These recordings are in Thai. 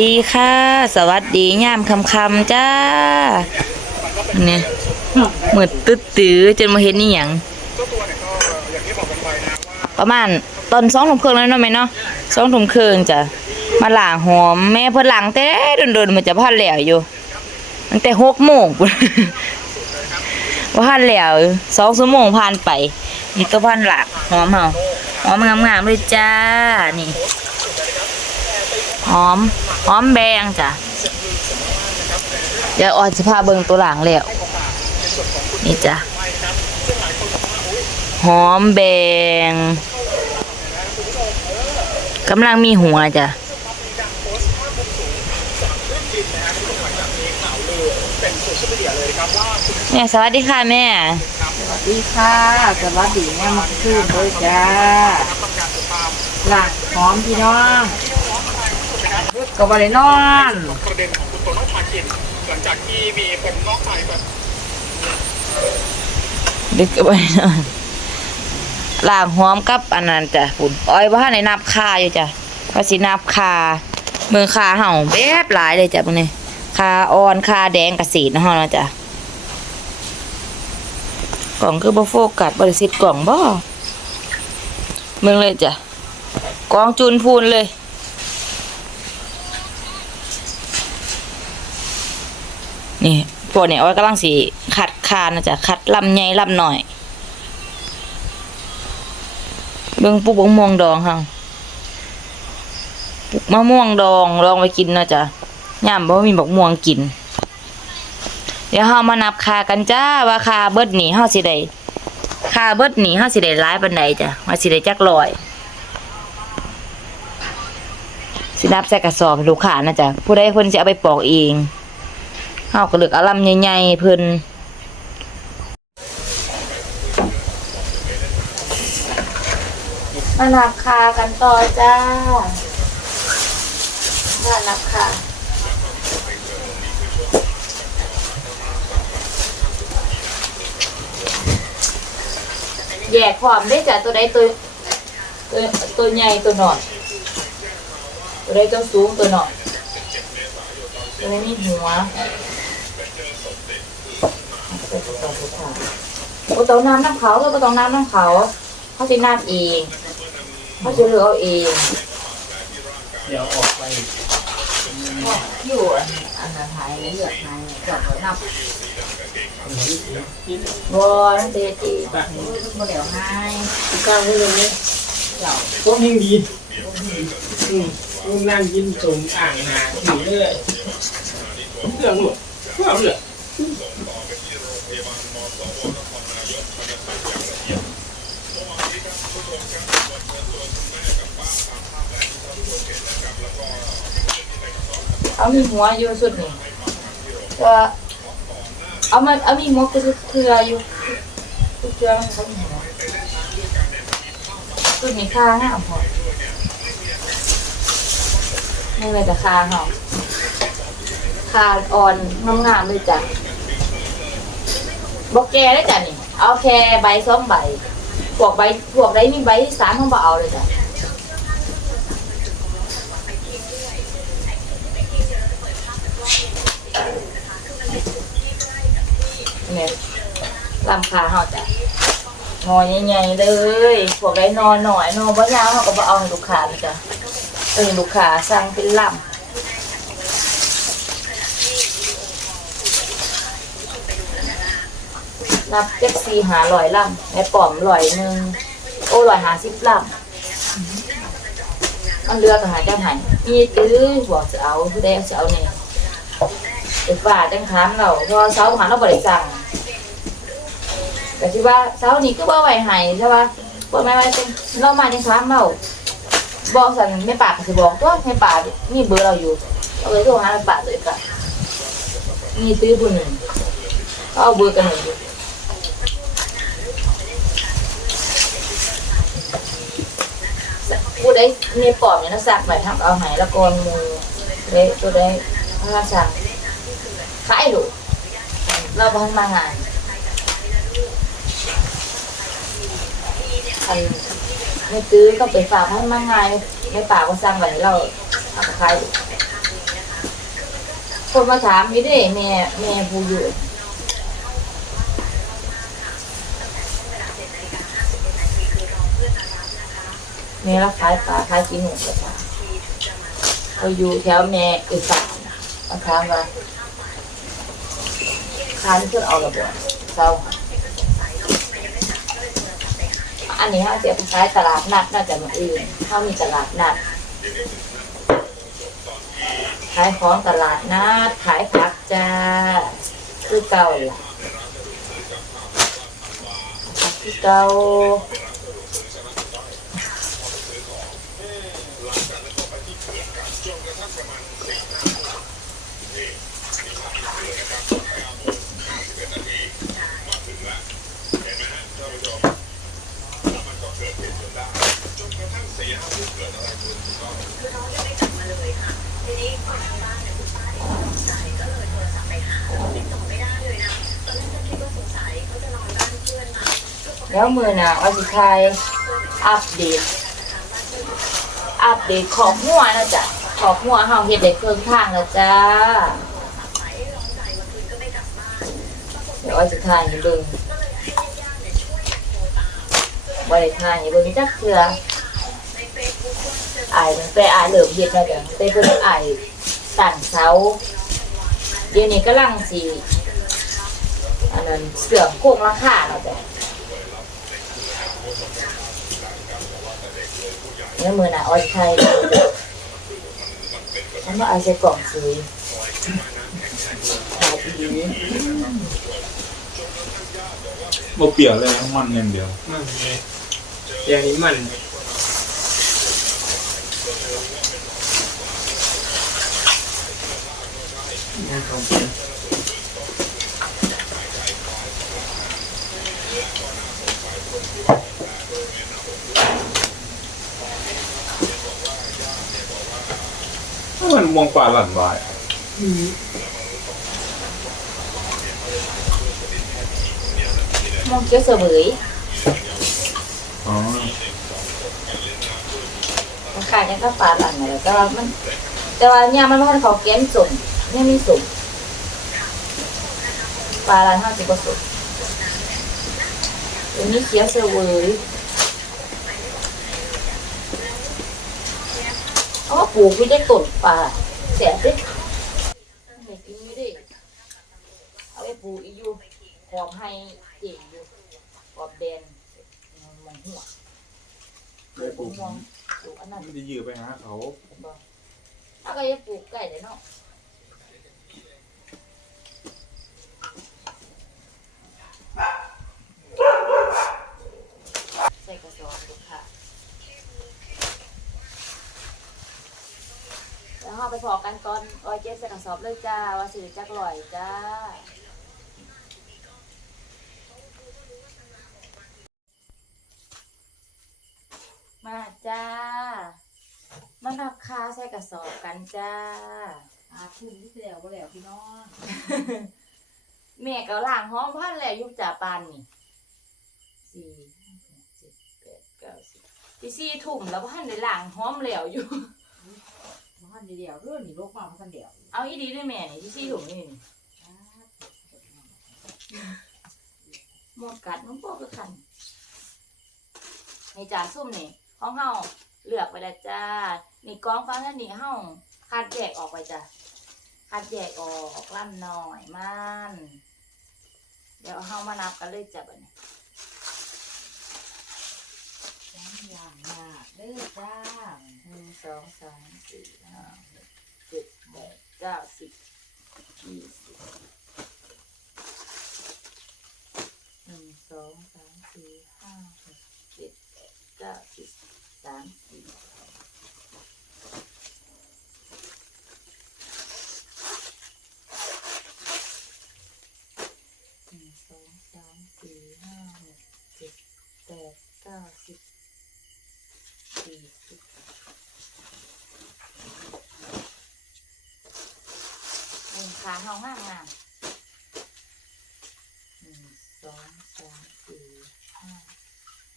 ดีค่ะ สวัสดียามคำคำจ้าเนี่ยมืดตึ๊ดตื้อจนมาเห็นนี่หยังประมาณตอนสองทุ่มครึ่องแล้วเนาะแม่เนาะสองทุ่มครึ่องจ้ะมาหลางหอมแม่เพิ่นหล้างแต่โดนๆมันจะพันแล้วอยู่ตั้งแต่หกโมงว่าพันแล้วสองชั่วโมงผ่านไป นี่ก็พันหลักหอมเฮาหอมงามๆเลยจ้านี่ หอม หอมแบงจ้ะเดี๋ยวออนจะพาเบิ่งตัวหลังแล้วนี่จ้ะหอมแบงกำลังมีหัวจ้ะแม่สวัสดีค่ะแม่สวัสดีค่ะสวัสดีแม่มาคืนเลยจ้าหลักหอมพี่น้อง ก็บ่ได้นอนประเด็นของคุณโตโน่พาคิน หลังจากที่มีคนนอกใจแบบดึกไปหน่อยล้างหอมกับอันนั้นจ้ะปุ่นอ้อยว่าในนับคาอยู่จ้ะว่าสินับคาเมืองคาเห่าแบบหลายเลยจ้ะพวกนี้คาอ่อนคาแดงกระสีนะฮะนะจ้ะกล่องคือบ่โฟกัสบริสิทธิ์กล่องบ่เมืองเลยจ้ะกองจูนพูนเลย นี่พวกเนี่ยอ้อยกำลังสีขัดคานนะจ๊ะขัดลำใหญ่ลำหน่อย เบิ่งปุ๊กมะม่วงดองค่ะปุกมะม่วงดองลองไปกินนะจ๊ะย่ามบ่มีบักม่วงกิน เดี๋ยวเฮามานับคากันจ้าว่าคาเบิดหนีเฮาสิได้คาเบิดหนีเฮาสิได้หลายปานใดจ้ะว่าสิได้จักร้อยสินับใส่กระสอบหลูกค้านะจ๊ะผู้ใดเพิ่นสิเอาไปปอกเอง เฮาก็เลือกอาลำใหญ่ๆเพิ่นมานับคากันต่อจ้ามานับคาแยกความได้จ้ะตัวใดตัวตัวตัวใหญ่ตัวหน่อยตัวใดตัวสูงตัวหน่อยตัวใดมีหัว ก็ต้องน้ำน้ำเขาก็ต้องน้ำน้ำเขาเขาจะน้ำเองเขาจะเลือกเอาเอง เดี๋ยวออกไปอยู่อันอันนั้นหายเลือกหายจอดนับบัวนั่นเตจีบัวเหลียวหายกลางไว้เลยไหมเหล่าต้มยิ่งดีอืมลุงนั่งกินสมอ่างนาถือเลยเรื่องหมดก็เอาเลย เอามีหัวอยู่สุดนี่ก็เอามาเอามีหัวก็คือเครืออยู่คือเครือมันเขามีหัวสุดนี่ค่าห้าพอนี่เลยแต่คาเหรอคาอ่อนงามๆเลยจ้ะบอกแกได้จ้ะนี่ เอาแค่ใบสองใบพวกใบพวกใดมีใบที่สามขาบอกเอาเลยจ้ะ เนี่ยลำคาเขาจ้ะงอใหญ่ๆเลยพวกใดนอนหน่อยนอนบ่ยาวเขาก็บ่เอาให้ลูกค้าจ้ะเออลูกค้าสั่งเป็นลำนับเจ็ดสี่หาลอยลำแม่ป๋อมลอยหนึ่งโอ้ลอยหาสิบลำมันเรือกหาเจ้าหันมีตื้อบอกจะเอาผู้ใดจะเอาเนี่ย เป็นฝ่าจังถามเราเพอเช้าหาเราบริสั่งแต่ที่ว่าเช้านี้ก็บ่ไหวหายใช่ปะบ่ไม่ไหวเป็นเรามาจังถามเราบอกสั่นไม่ปากก็สิบอกตัวไม่ปากนี่เบอร์เราอยู่เราเลยโทรหาไม่ปากเลยค่ะมีตื้อผู้หนึ่งเขาเอาเบอร์กันหนึ่งอยู่ผู้ใดมีปอบเนี่ยนะสักไปทำเอาหายละกอนมือเด้ตัวใดพระสักขา ยดูเราพันมางานอันไม่ตื้อก็ไปฝากพันมางานไม่ป่าก็สั่งไว้เราเอาไปขายคนมาถามนี่เด้แม่แม่ผู้อยู่แม่รับขายปลาขายกินหนูกระชาเขาอยู่แถวแม่อึสานมาถามว่า คานเพื่อนเอาระเบิดเศร้าอันนี้เขาจะไปขายตลาดนัดน่าจะมาอื่นเขามีตลาดนัด ขายของตลาดนัด ขายผักจ้าคือเก่าล่ะผักคือเก่า แล้วมือน่ะว่าสิใครอัปเดต อัปเดตของหัวนะจ๊ะของหัวเฮาเฮ็ดได้เครื่องทางแล้วจ้าเดี๋ยวว่าสิทายให้เบิ่งบ่ได้ทายให้เบิ่งจักเทื่อ อายมันไปอายเริ่มเฮ็ดแล้วจ้ะไปเพิ่นอายตั้งเสาเดี๋ยวนี้กำลังสิอันนั้นเสื่อมโคงราคาแล้วจ้ะเนี่ยมือน่ะออยไทยฉันว่าเอาใส่กล่องซื้อขายดีบ่เปรี้ยวเลยมันอย่างเดียวมันเลยอย่างนี้มัน มันของเป็นมันมองปลาหลั่นวายมองเกี้ยวเสวยอ๋อราคายังก็ปลาหลังเลยแต่ว่ามัน แต่ว่าเนี่ยมันว่าเขาแก้มสุ่ม เนี่ยมีสุ่มปลาหลังห้าสิบกว่าสุ่มตัวนี้เคี้ยวเสวยอ๋อปลูกไม่ได้ต้นปลาแสบดิไม่กินไม่ได้เอาไปปลูกอีกอยู่หอมให้เจ๋งอยู่หอมแดงมองหัวไปปลูกมองปลูกอันนั้นไม่ได้ยื้อไปหาเขาบ่ถ้าก็จะปลูกไก่เลยเนาะ ใส่กระสอบดูค่ะแล้วเราไปพอกันตอนออยเจ็บใส่กระสอบเลยจ้าว่าสื่อจักลอยจ้ามาจ้า มานับค่าใส่กระสอบกันจ้าอาทุ่มที่แล้วบ่แล้วพี่น้องแม่ก็ล้างห้องพันแล้วอยุบจ่าปานนี่สี่ ก้าสิบที่สี่ทุ่มแล้วพันได้ล้างห้อมแล้วอยู่บ่ทันได้เดียวเรื่องนี่โลกมาบ่ทันเดียวเอาอีดีด้วยแม่นี่ที่สี่ทุ่มนี่นี่หมดกัดมันพวกก็คันนี่จานส้มนี่ของเฮาเลือกไปแล้วจ้านี่กองฟังนั่นนี่เฮาคัดแยกออกไปจ้ะคัดแยกออกล่ำหน่อยมัน เดี๋ยวเฮามานับกันเลยจ้ะบัดนี้ สาม อย่างมากเด้อจ้าหนึ่งสองสามสี่ห้าหกเจ็ดแปดเก้าสิบยี่สิบหนึ่งสองสามสี่ห้าหกเจ็ดแปดเก้าสิบสามสี่หนึ่งสองสามสี่ห้าหกเจ็ดแปดเก้าสิบ สี่สิบหนึ่งขาเฮาห้างงามหนึ่งสองสามสี่ห้า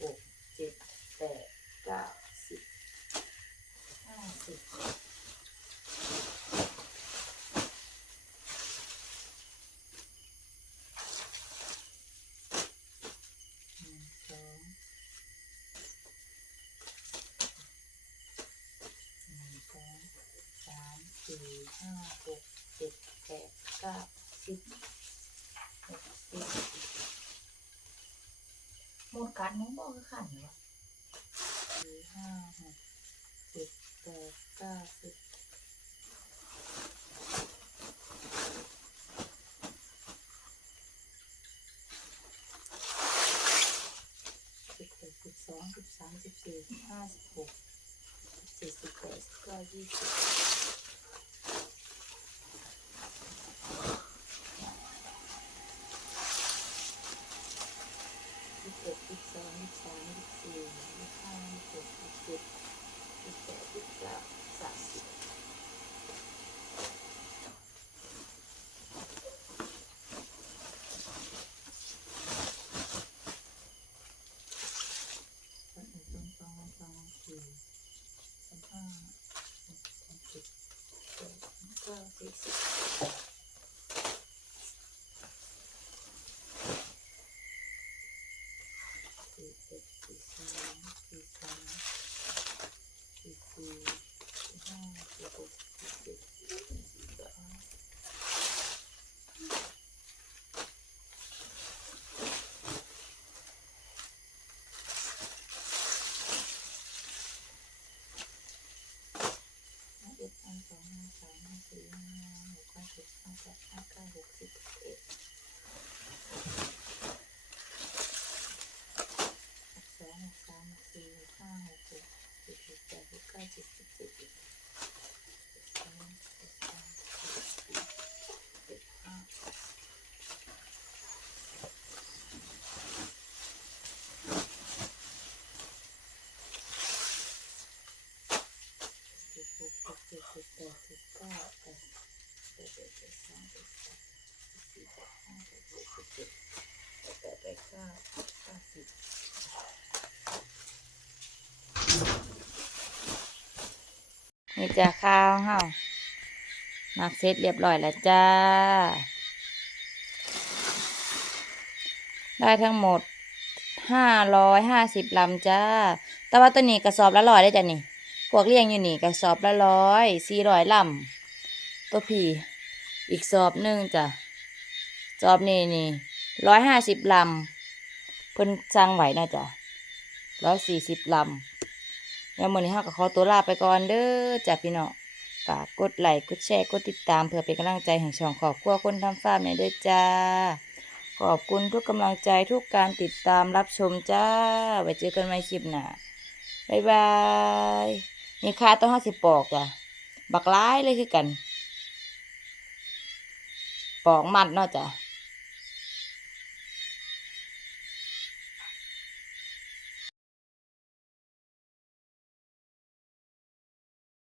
หกเจ็ดแปดเก้าสิบห้าสิบ สี่ ห้าหกเจ็ดแปดเก้าสิบหกสิบหมดกัดมึงบอกคือขันเหรอสี่ห้าหกเจ็ดแปดเก้าสิบสิบเอ็ดสิบสองสิบสามสิบสี่สิบห้าสิบหกสิบเจ็ดสิบแปดสิบเก้ายี่สิบเอ็ดสิบสองสิบสามสิบสี่สิบห้าสิบหกสิบเจ็ดสิบแปดสิบเก้าสามสิบสองสองสองสองสี่สองห้าหกเจ็ดแปดเก้า สี่สิบสี่เอ็ดสี่สองสี่สามสี่สี่ห้าสี่หกสี่เจ็ดสี่แปดห้าเอ็ดห้าสองห้าสามห้าสี่ห้าห้าหกห้าเจ็ด ห้าแปดห้าเก้าหกสิบเอ็ดหกสองหกสามหกสี่หกห้าหกหกเจ็ดหกแปดหกเก้าเจ็ดสิบเจ็ดสิบสองสิบสามสิบสี่สิบห้าสิบหกสิบเจ็ดสิบแปดสิบเก้าแปดสิบเอ็ดสิบสองสิบสามสิบสี่สิบห้าสิบหกสิบเจ็ดสิบแปดสิบเก้าเก้าสิบ นี่จ้ะข้าวเฮามักเสร็จเรียบร้อยแล้วจ้า ได้ทั้งหมดห้าร้อยห้าสิบลำจ้า แต่ว่าตัวนี้กระสอบละร้อยได้จ้ะนี่ พวกเลี้ยงอยู่นี่กระสอบละร้อยสี่ร้อยลำ ตัวพี่อีกสอบหนึ่งจ้ะสอบนี่นี่ร้อยห้าสิบลำเพิ่นสั่งไหวนะจ้ะร้อยสี่สิบลำแล้วมื้อนี้เฮาก็ขอตัวลาไปก่อนเด้อจ้ะพี่น้องฝากกดไลค์กดแชร์กดติดตามเพื่อเป็นกำลังใจให้ช่องครอบครัวคนทำฟาร์มในด้อจ้า ขอบคุณทุกกำลังใจทุกการติดตามรับชมจ้า ไว้เจอกันใหม่คลิปหน้าบ๊ายบาย นี่ค่าต้องห้าสิบปอกจ้ะ บักร้ายเลยคือกัน ปองมัดเนาะจ้ะ